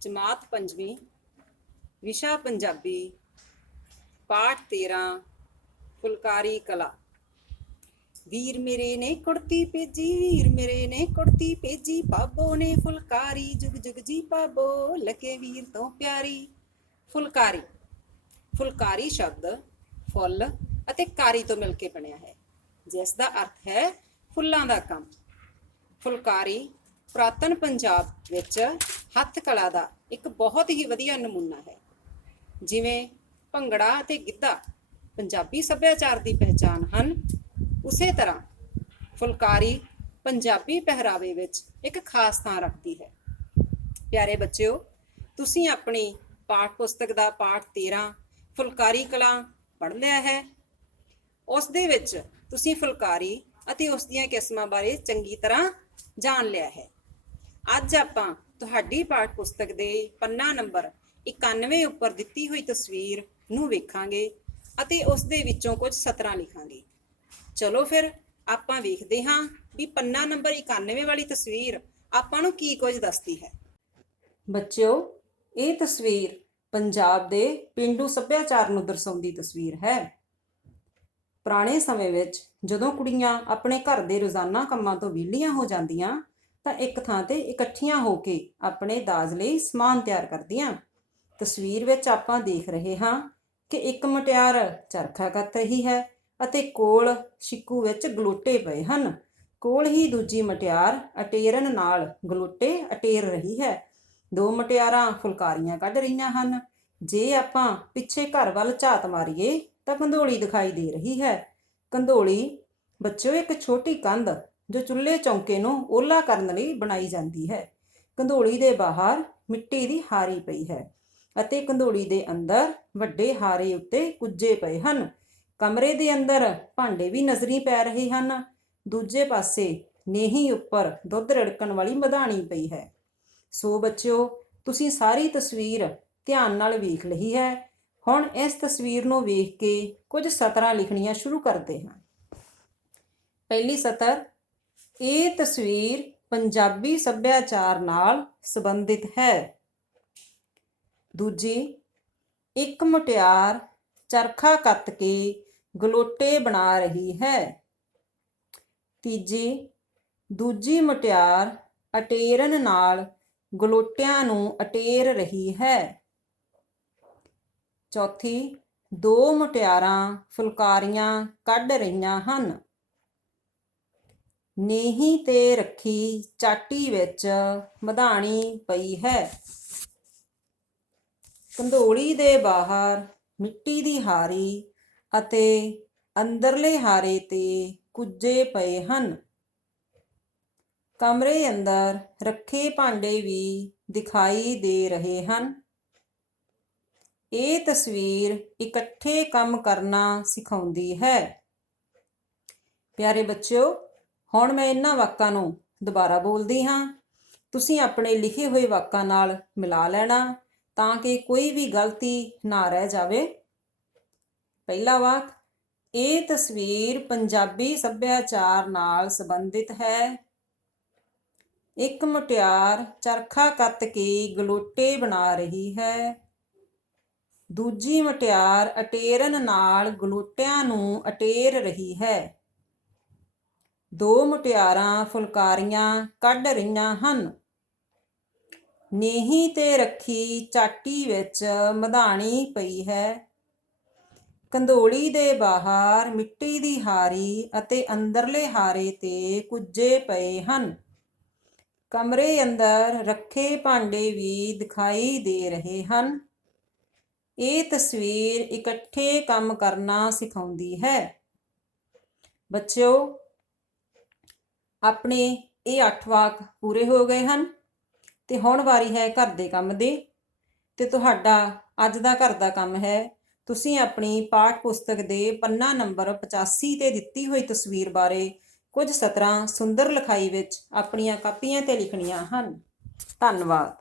ਜਮਾਤ ਪੰਜਵੀਂ, ਵਿਸ਼ਾ ਪੰਜਾਬੀ, ਪਾਠ 13 ਫੁਲਕਾਰੀ ਕਲਾ। ਵੀਰ ਮੇਰੇ ਨੇ ਕੁੜਤੀ ਭੇਜੀ, ਵੀਰ ਮੇਰੇ ਨੇ ਕੁੜਤੀ ਭੇਜੀ, ਬਾਬੋ ਨੇ ਫੁਲਕਾਰੀ, ਜੁਗ ਜੁਗ ਜੀ ਬਾਬੋ ਲਕੇ ਵੀਰ ਤੋਂ ਪਿਆਰੀ। ਫੁਲਕਾਰੀ ਫੁਲਕਾਰੀ ਸ਼ਬਦ ਫੁੱਲ ਅਤੇ ਕਾਰੀ ਤੋਂ ਮਿਲ ਕੇ ਬਣਿਆ ਹੈ, ਜਿਸ ਦਾ ਅਰਥ ਹੈ ਫੁੱਲਾਂ ਦਾ ਕੰਮ। ਫੁਲਕਾਰੀ, ਪ੍ਰਾਤਨ ਪੰਜਾਬ ਵਿੱਚ ਹੱਥ ਕਲਾ ਦਾ ਇੱਕ ਬਹੁਤ ਹੀ ਵਧੀਆ ਨਮੂਨਾ ਹੈ। ਜਿਵੇਂ ਭੰਗੜਾ ਅਤੇ ਗਿੱਧਾ ਪੰਜਾਬੀ ਸੱਭਿਆਚਾਰ ਦੀ ਪਹਿਚਾਨ ਹਨ, ਉਸੇ ਤਰ੍ਹਾਂ ਫੁਲਕਾਰੀ ਪੰਜਾਬੀ ਪਹਿਰਾਵੇ ਵਿੱਚ ਇੱਕ ਖਾਸ ਥਾਂ ਰੱਖਦੀ ਹੈ। ਪਿਆਰੇ ਬੱਚਿਓ, ਤੁਸੀਂ ਆਪਣੀ ਪਾਠ ਪੁਸਤਕ ਦਾ ਪਾਠ 13 ਫੁਲਕਾਰੀ ਕਲਾ ਪੜ੍ਹ ਲਿਆ ਹੈ। ਉਸ ਦੇ ਵਿੱਚ ਤੁਸੀਂ ਫੁਲਕਾਰੀ ਅਤੇ ਉਸ ਦੀਆਂ ਕਿਸਮਾਂ ਬਾਰੇ ਚੰਗੀ ਤਰ੍ਹਾਂ ਜਾਣ ਲਿਆ ਹੈ। ਅੱਜ ਆਪਾਂ ਤੁਹਾਡੀ ਪਾਠ ਪੁਸਤਕ ਦੇ ਪੰਨਾ ਨੰਬਰ 91 ਉੱਪਰ ਦਿੱਤੀ ਹੋਈ ਤਸਵੀਰ ਨੂੰ ਵੇਖਾਂਗੇ ਅਤੇ ਉਸ ਦੇ ਵਿੱਚੋਂ ਕੁਝ ਸਤਰਾਂ ਲਿਖਾਂਗੇ। ਚਲੋ ਫਿਰ, ਆਪਾਂ ਵੇਖਦੇ ਹਾਂ ਵੀ ਪੰਨਾ ਨੰਬਰ 91 ਵਾਲੀ ਤਸਵੀਰ ਆਪਾਂ ਨੂੰ ਕੀ ਕੁਝ ਦੱਸਦੀ ਹੈ। ਬੱਚਿਓ, ਇਹ ਤਸਵੀਰ ਪੰਜਾਬ ਦੇ ਪਿੰਡੂ ਸੱਭਿਆਚਾਰ ਨੂੰ ਦਰਸਾਉਂਦੀ ਤਸਵੀਰ ਹੈ। ਪੁਰਾਣੇ ਸਮੇਂ ਵਿੱਚ ਜਦੋਂ ਕੁੜੀਆਂ ਆਪਣੇ ਘਰ ਦੇ ਰੋਜ਼ਾਨਾ ਕੰਮਾਂ ਤੋਂ ਵਿਹਲੀਆਂ ਹੋ ਜਾਂਦੀਆਂ ਤਾਂ ਇੱਕ ਥਾਂ ਤੇ ਇਕੱਠੀਆਂ ਹੋ ਕੇ ਆਪਣੇ ਦਾਜ ਲਈ ਸਮਾਨ ਤਿਆਰ ਕਰਦੀਆਂ। ਤਸਵੀਰ ਵਿੱਚ ਆਪਾਂ ਦੇਖ ਰਹੇ ਹਾਂ ਕਿ ਇੱਕ ਮਟਿਆਰ ਚਰਖਾ ਕੱਤ ਰਹੀ ਹੈ ਅਤੇ ਕੋਲ ਛਿੱਕੂ ਵਿੱਚ ਗਲੋਟੇ ਪਏ ਹਨ। ਕੋਲ ਹੀ ਦੂਜੀ ਮਟਿਆਰ ਅਟੇਰਨ ਨਾਲ ਗਲੋਟੇ ਅਟੇਰ ਰਹੀ ਹੈ। ਦੋ ਮਟਿਆਰਾਂ ਫੁਲਕਾਰੀਆਂ ਕੱਢ ਰਹੀਆਂ ਹਨ। ਜੇ ਆਪਾਂ ਪਿੱਛੇ ਘਰ ਵੱਲ ਝਾਤ ਮਾਰੀਏ ਤਾਂ ਕੰਧੋਲੀ ਦਿਖਾਈ ਦੇ ਰਹੀ ਹੈ। ਕੰਧੋਲੀ, ਬੱਚਿਓ, ਇੱਕ ਛੋਟੀ ਕੰਧ ਜੋ ਚੁੱਲ੍ਹੇ ਚੌਂਕੇ ਨੂੰ ਓਲਾ ਕਰਨ ਲਈ ਬਣਾਈ ਜਾਂਦੀ ਹੈ। ਕੰਧੋਲੀ ਦੇ ਬਾਹਰ ਮਿੱਟੀ ਦੀ ਹਾਰੀ ਪਈ ਹੈ ਅਤੇ ਕੰਧੋਲੀ ਦੇ ਅੰਦਰ ਵੱਡੇ ਹਾਰੇ ਉੱਤੇ ਕੁੱਜੇ ਪਏ ਹਨ। ਕਮਰੇ ਦੇ ਅੰਦਰ ਭਾਂਡੇ ਵੀ ਨਜ਼ਰੀ ਪੈ ਰਹੇ ਹਨ। ਦੂਜੇ ਪਾਸੇ ਨੇਹੀ ਉੱਪਰ ਦੁੱਧ ਰੜਕਣ ਵਾਲੀ ਮਧਾਣੀ ਪਈ ਹੈ। ਸੋ ਬੱਚਿਓ, ਤੁਸੀਂ ਸਾਰੀ ਤਸਵੀਰ ਧਿਆਨ ਨਾਲ ਵੇਖ ਲਈ ਹੈ। ਹੁਣ ਇਸ ਤਸਵੀਰ ਨੂੰ ਵੇਖ ਕੇ ਕੁਝ ਸਤਰਾਂ ਲਿਖਣੀਆਂ ਸ਼ੁਰੂ ਕਰਦੇ ਹਾਂ। ਪਹਿਲੀ ਸਤਰ ਇਹ ਤਸਵੀਰ ਪੰਜਾਬੀ ਸੱਭਿਆਚਾਰ ਨਾਲ ਸੰਬੰਧਿਤ ਹੈ। ਦੂਜੀ, ਇੱਕ ਮੁਟਿਆਰ ਚਰਖਾ ਕੱਤ ਕੇ ਗਲੋਟੇ ਬਣਾ ਰਹੀ ਹੈ। ਤੀਜੀ, ਦੂਜੀ ਮੁਟਿਆਰ ਅਟੇਰਨ ਨਾਲ ਗਲੋਟਿਆਂ ਨੂੰ ਅਟੇਰ ਰਹੀ ਹੈ। ਚੌਥੀ, ਦੋ ਮੁਟਿਆਰਾਂ ਫੁਲਕਾਰੀਆਂ ਕੱਢ ਰਹੀਆਂ ਹਨ। ਨੇਹੀ ਤੇ ਰੱਖੀ ਚਾਟੀ ਵਿੱਚ ਮਧਾਣੀ ਪਈ ਹੈ। ਕੰਧੋਲੀ ਦੇ ਬਾਹਰ ਮਿੱਟੀ ਦੀ ਹਾਰੀ ਅਤੇ ਅੰਦਰਲੇ ਹਾਰੇ ਤੇ ਕੁੱਜੇ ਪਏ ਹਨ। ਕਮਰੇ ਅੰਦਰ ਰੱਖੇ ਭਾਂਡੇ ਵੀ ਦਿਖਾਈ ਦੇ ਰਹੇ ਹਨ। ਇਹ ਤਸਵੀਰ ਇਕੱਠੇ ਕੰਮ ਕਰਨਾ ਸਿਖਾਉਂਦੀ ਹੈ। ਪਿਆਰੇ ਬੱਚਿਓ ਹੁਣ ਮੈਂ ਇਹਨਾਂ ਵਾਕਾਂ ਨੂੰ ਦੁਬਾਰਾ ਬੋਲਦੀ ਹਾਂ। ਤੁਸੀਂ ਆਪਣੇ ਲਿਖੇ ਹੋਏ ਵਾਕਾਂ ਨਾਲ ਮਿਲਾ ਲੈਣਾ ਤਾਂ ਕਿ ਕੋਈ ਵੀ ਗਲਤੀ ਨਾ ਰਹਿ ਜਾਵੇ। ਪਹਿਲਾ ਵਾਕ, ਇਹ ਤਸਵੀਰ ਪੰਜਾਬੀ ਸੱਭਿਆਚਾਰ ਨਾਲ ਸੰਬੰਧਿਤ ਹੈ। ਇੱਕ ਮੁਟਿਆਰ ਚਰਖਾ ਕੱਤ ਕੇ ਗਲੋਟੇ ਬਣਾ ਰਹੀ ਹੈ। ਦੂਜੀ ਮੁਟਿਆਰ ਅਟੇਰਨ ਨਾਲ ਗਲੋਟਿਆਂ ਨੂੰ ਅਟੇਰ ਰਹੀ ਹੈ। ਦੋ ਮੁਟਿਆਰਾਂ ਫੁਲਕਾਰੀਆਂ ਕੱਢ ਰਹੀਆਂ ਹਨ। ਨੇਹੀ ਤੇ ਰੱਖੀ ਚਾਟੀ ਵਿੱਚ ਮਧਾਣੀ ਪਈ ਹੈ। ਕੰਧੋਲੀ ਦੇ ਬਾਹਰ ਮਿੱਟੀ ਦੀ ਹਾਰੀ ਅਤੇ ਅੰਦਰਲੇ ਹਾਰੇ ਤੇ ਕੁੱਜੇ ਪਏ ਹਨ। ਕਮਰੇ ਅੰਦਰ ਰੱਖੇ ਭਾਂਡੇ ਵੀ ਦਿਖਾਈ ਦੇ ਰਹੇ ਹਨ। ਇਹ ਤਸਵੀਰ ਇਕੱਠੇ ਕੰਮ ਕਰਨਾ ਸਿਖਾਉਂਦੀ ਹੈ। ਬੱਚਿਓ ਆਪਣੇ ਇਹ 8 ਵਾਕ ਪੂਰੇ ਹੋ ਗਏ ਹਨ ਤੇ ਹੁਣ ਵਾਰੀ ਹੈ ਘਰ ਦੇ ਕੰਮ ਦੀ ਤੇ ਤੁਹਾਡਾ ਅੱਜ ਦਾ ਘਰ ਦਾ ਕੰਮ ਹੈ। ਤੁਸੀਂ ਆਪਣੀ ਪਾਠ ਪੁਸਤਕ ਦੇ ਪੰਨਾ ਨੰਬਰ 85 ਤੇ ਦਿੱਤੀ ਹੋਈ ਤਸਵੀਰ ਬਾਰੇ ਕੁਝ ਸਤਰਾਂ ਸੁੰਦਰ ਲਿਖਾਈ ਵਿੱਚ ਆਪਣੀਆਂ ਕਾਪੀਆਂ ਤੇ ਲਿਖਣੀਆਂ ਹਨ। ਧੰਨਵਾਦ।